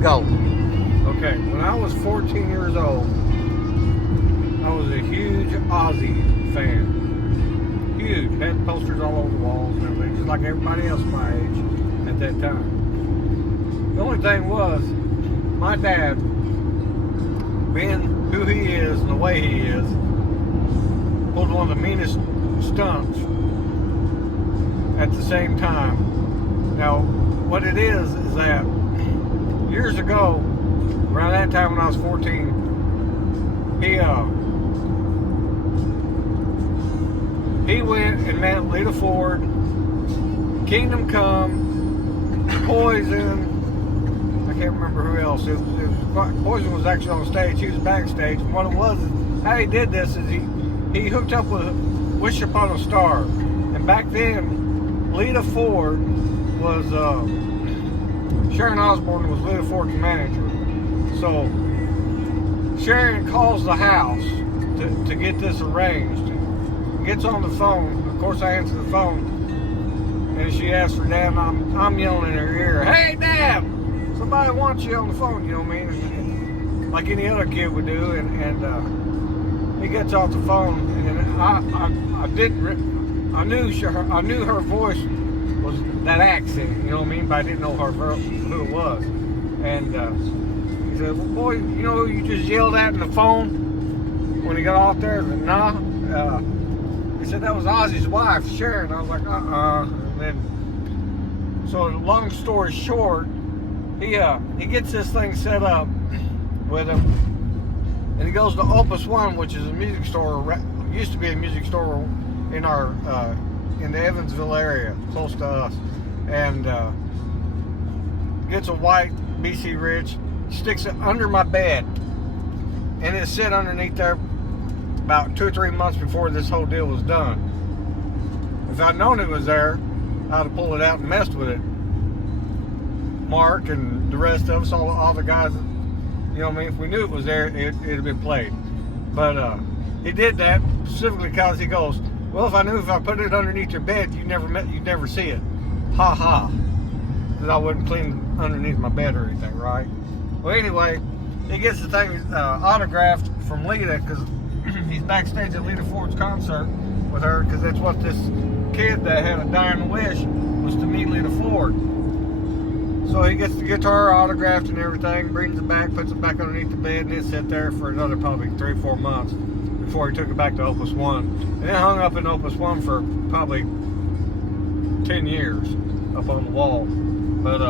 Go. Okay, when I was 14 years old, I was a huge Ozzy fan. Huge. Had posters all over the walls and everything, just like everybody else my age at that time. The only thing was, my dad, being who he is and the way he is, pulled one of the meanest stunts at the same time. Now, what it is that years ago, around that time when I was 14, he went and met Lita Ford, Kingdom Come, Poison. I can't remember who else. Poison was actually on stage. He was backstage. And what it was, how he did this is he hooked up with Wish Upon a Star. And back then, Lita Ford was Sharon Osbourne was Lita Ford's manager. So Sharon calls the house to get this arranged. Gets on the phone. Of course, I answer the phone, and she asks for Dad. And I'm yelling in her ear, "Hey, Dad! Somebody wants you on the phone." You know what I mean? And like any other kid would do. And he gets off the phone, and I knew her voice was that accent. You know what I mean? But I didn't know who it was. And he said, "Well, boy, you know who you just yelled at in the phone when he got off there?" I said, "Nah." He said that was Ozzy's wife, Sharon. I was like, And then, so long story short, he gets this thing set up with him, and he goes to Opus One, which is a music store. Used to be a music store in our in the Evansville area, close to us, and gets a white BC Rich, sticks it under my bed, and it sit underneath there about 2 or 3 months before this whole deal was done. If I'd known it was there, I'd have pulled it out and messed with it. Mark and the rest of us, all the guys, you know what I mean? If we knew it was there, it'd have been played. But he did that specifically because he goes, "Well, if I put it underneath your bed, you'd never see it." Ha ha. That I wouldn't clean underneath my bed or anything, right? Well, anyway, he gets the thing autographed from Lita because he's backstage at Lita Ford's concert with her, because that's what this kid that had a dying wish was to meet Lita Ford. So he gets the guitar autographed and everything, brings it back, puts it back underneath the bed, and it sat there for another probably 3 or 4 months before he took it back to Opus One. And it hung up in Opus One for probably 10 years up on the wall. But